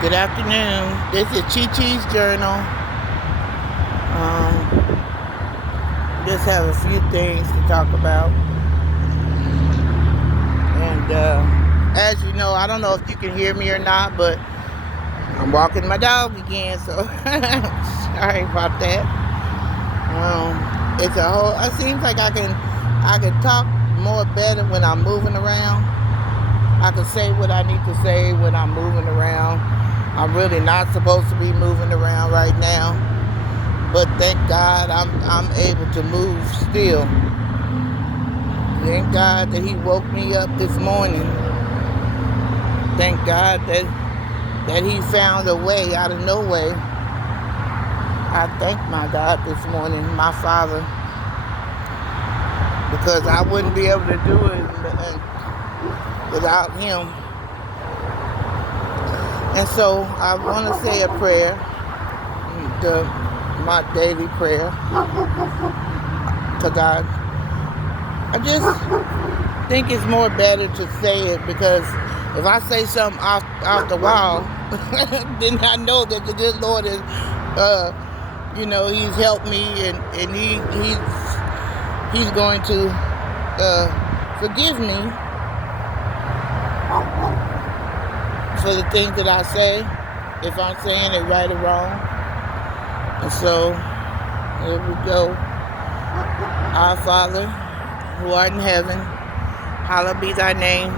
Good afternoon. This is Chi Chi's journal. Just have a few things to talk about. And as you know, I don't know if you can hear me or not, but I'm walking my dog again, so sorry about that. It's a whole. It seems like I can talk more better when I'm moving around. I can say what I need to say when I'm moving around. I'm really not supposed to be moving around right now, but thank God I'm able to move still. Thank God that He woke me up this morning. Thank God that He found a way out of no way. I thank my God this morning, my Father, because I wouldn't be able to do it without Him. And so I want to say a prayer, my daily prayer to God. I just think it's more better to say it, because if I say something off the wall, then I know that the good Lord is, He's helped me, and He's going to forgive me for the things that I say, if I'm saying it right or wrong. And so, here we go. Our Father, who art in heaven, hallowed be thy name.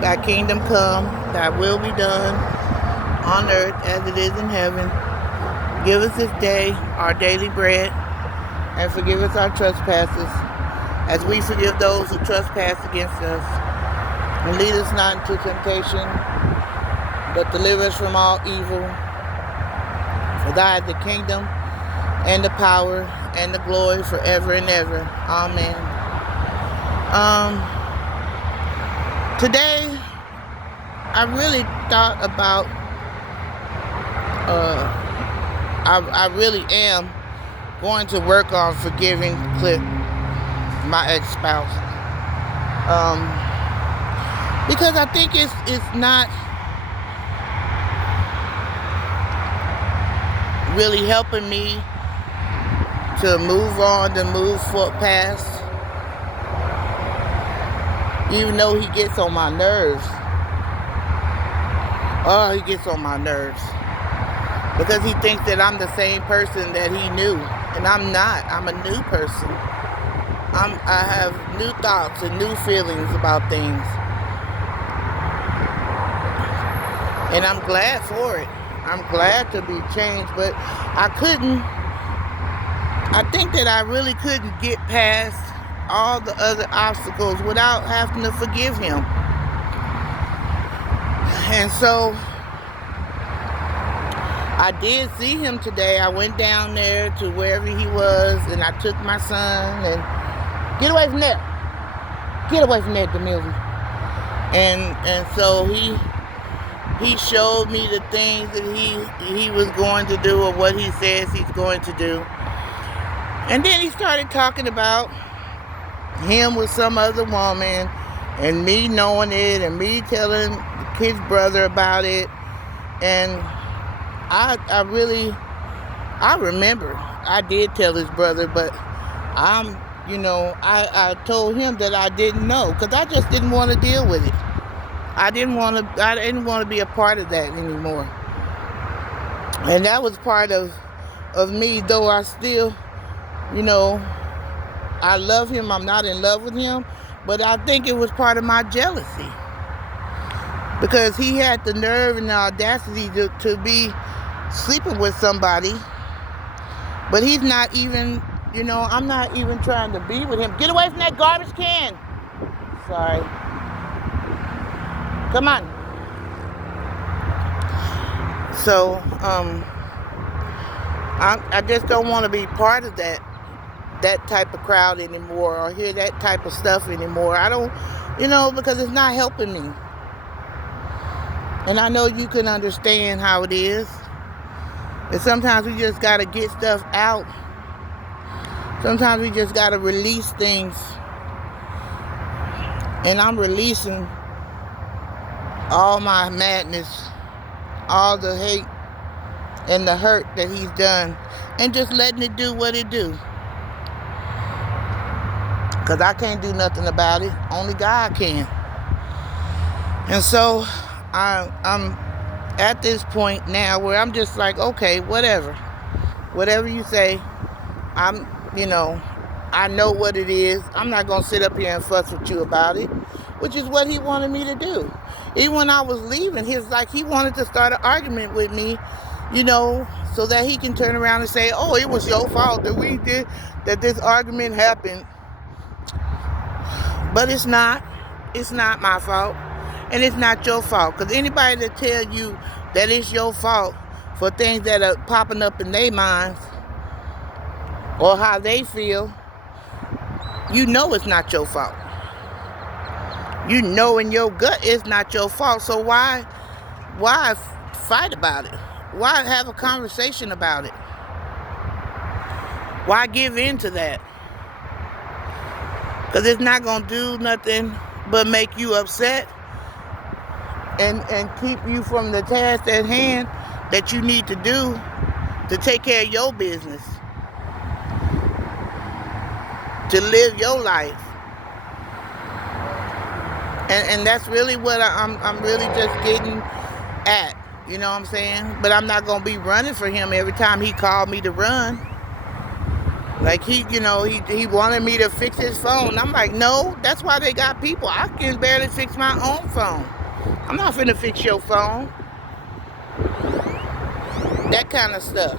Thy kingdom come, thy will be done, on earth as it is in heaven. Give us this day our daily bread, and forgive us our trespasses, as we forgive those who trespass against us. And lead us not into temptation, but deliver us from all evil. For thy is the kingdom, and the power, and the glory forever and ever. Amen. Today, I really thought about, I really am going to work on forgiving my ex-spouse. Because I think it's not really helping me to move on, to move past, even though he gets on my nerves. Oh, he gets on my nerves, because he thinks that I'm the same person that he knew, and I'm not. I'm a new person. I have new thoughts and new feelings about things, and I'm glad for it. I'm glad to be changed, but I think that I really couldn't get past all the other obstacles without having to forgive him. And so I did see him today. I went down there to wherever he was, and I took my son, and get away from there. Get away from there, Demilzy. And so he showed me the things that he was going to do, or what he says he's going to do. And then he started talking about him with some other woman, and me knowing it, and me telling his brother about it. And I remember I did tell his brother, but I told him that I didn't know, because I just didn't want to deal with it. I didn't want to be a part of that anymore. And that was part of me, though I still, I love him. I'm not in love with him, but I think it was part of my jealousy, because he had the nerve and the audacity to be sleeping with somebody, but he's not even, I'm not even trying to be with him. Get away from that garbage can. Sorry. Come on. So, I just don't want to be part of that type of crowd anymore, or hear that type of stuff anymore. I don't, because it's not helping me. And I know you can understand how it is. And sometimes we just got to get stuff out. Sometimes we just got to release things. And I'm releasing all my madness all the hate and the hurt that he's done, and just letting it do what it do. Because I can't do nothing about it. Only God can. And so I'm at this point now where I'm just like, okay, whatever. Whatever you say, I know what it is. I'm not going to sit up here and fuss with you about it, which is what he wanted me to do. Even when I was leaving, he wanted to start an argument with me, so that he can turn around and say, oh, it was your fault that this argument happened. But it's not. It's not my fault. And it's not your fault. Because anybody that tell you that it's your fault for things that are popping up in their minds or how they feel, it's not your fault. In your gut it's not your fault. So why fight about it? Why have a conversation about it? Why give in to that? Because it's not going to do nothing but make you upset and keep you from the task at hand that you need to do to take care of your business, to live your life. And that's really what I'm really just getting at. You know what I'm saying? But I'm not going to be running for him every time he called me to run. Like he wanted me to fix his phone. I'm like, no, that's why they got people. I can barely fix my own phone. I'm not finna fix your phone. That kind of stuff.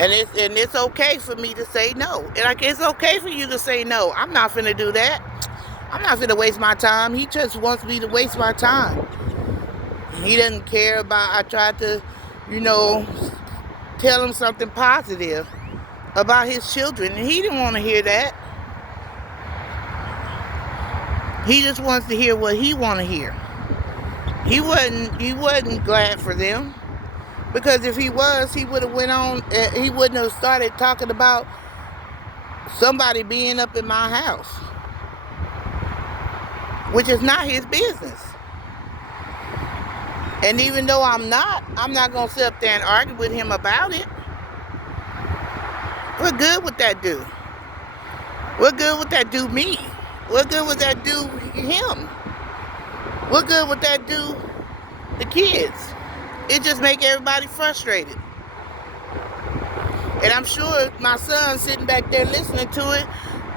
And it's okay for me to say no. And like, it's okay for you to say no. I'm not finna do that. I'm not finna waste my time. He just wants me to waste my time. He doesn't care about, I tried to, tell him something positive about his children, and he didn't want to hear that. He just wants to hear what he want to hear. He wasn't glad for them, because if he was, he would have went on. He wouldn't have started talking about somebody being up in my house, which is not his business. And even though I'm not gonna sit up there and argue with him about it. What good would that do? What good would that do me? What good would that do him? What good would that do the kids? It just make everybody frustrated. And I'm sure my son sitting back there listening to it,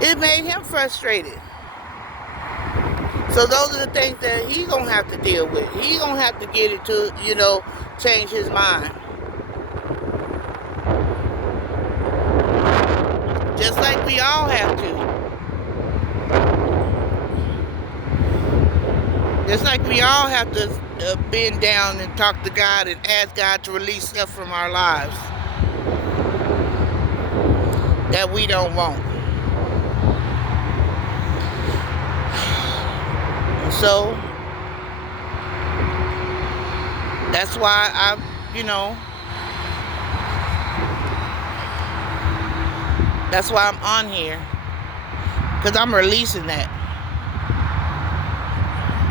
it made him frustrated. So those are the things that he gonna have to deal with. He gonna have to get it to, change his mind. Just like we all have to. Just like we all have to bend down and talk to God and ask God to release stuff from our lives that we don't want. So that's why that's why I'm on here, because I'm releasing that.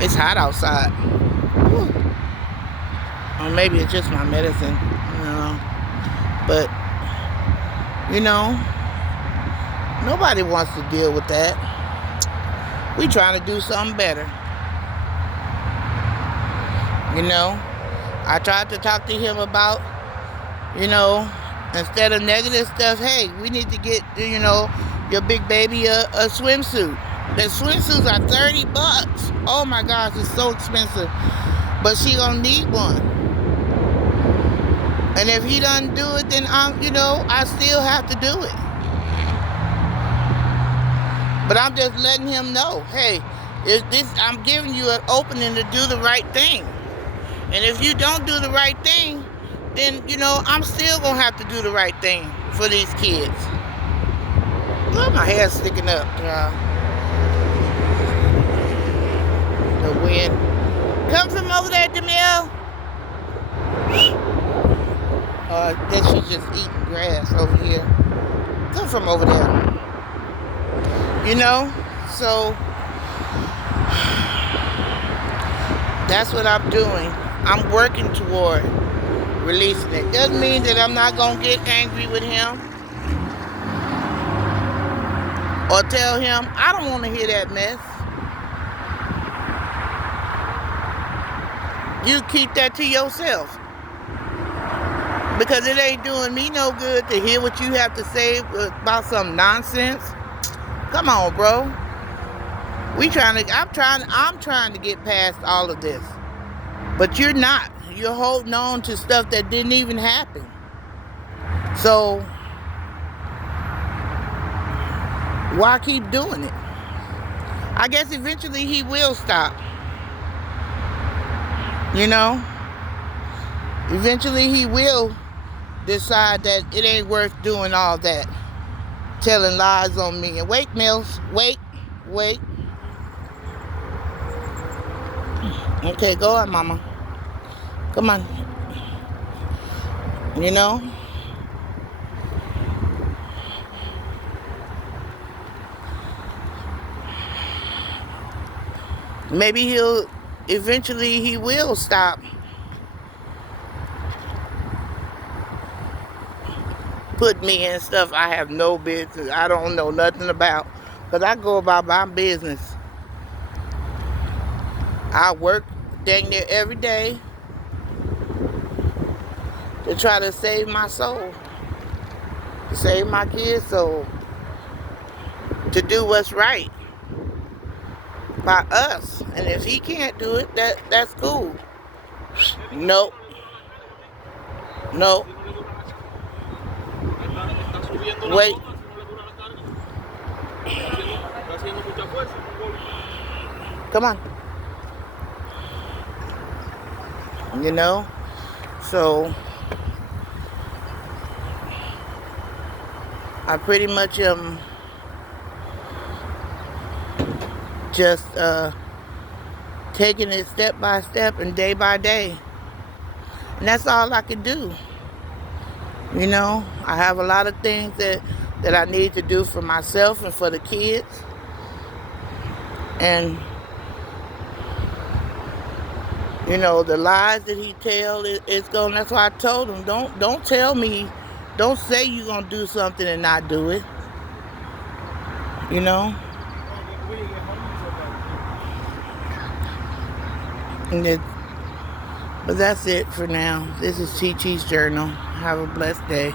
It's hot outside. Whew. Or maybe it's just my medicine, but nobody wants to deal with that. We trying to do something better. I tried to talk to him about, instead of negative stuff, hey, we need to get, your big baby a swimsuit. The swimsuits are $30. Oh my gosh, it's so expensive. But she gonna need one. And if he doesn't do it, then I still have to do it. But I'm just letting him know, hey, I'm giving you an opening to do the right thing. And if you don't do the right thing, then, I'm still going to have to do the right thing for these kids. Look, my hair's sticking up. The wind. Come from over there, Jamil. Then she's just eating grass over here. Come from over there. So that's what I'm doing. I'm working toward releasing it. Doesn't mean that I'm not going to get angry with him or tell him, I don't want to hear that mess. You keep that to yourself. Because it ain't doing me no good to hear what you have to say about some nonsense. Come on, bro. I'm trying to get past all of this. But you're not. You're holding on to stuff that didn't even happen. So why keep doing it? I guess eventually he will stop. You know? Eventually he will decide that it ain't worth doing all that. Telling lies on me. And wait, Mills. Wait. Okay, go on, mama. Come on. You know? Maybe eventually he will stop put me in stuff I have no business. I don't know nothing about. Because I go about my business. I work dang near every day to try to save my soul. To save my kids' soul. To do what's right by us. And if he can't do it, that's cool. Nope. Wait. Come on. You know? So I pretty much am just taking it step by step and day by day. And that's all I can do. You know, I have a lot of things that I need to do for myself and for the kids. And, you know, the lies that he tells, it's going, that's why I told him, don't tell me, don't say you're going to do something and not do it. You know? But that's it for now. This is Chi Chi's Journal. Have a blessed day.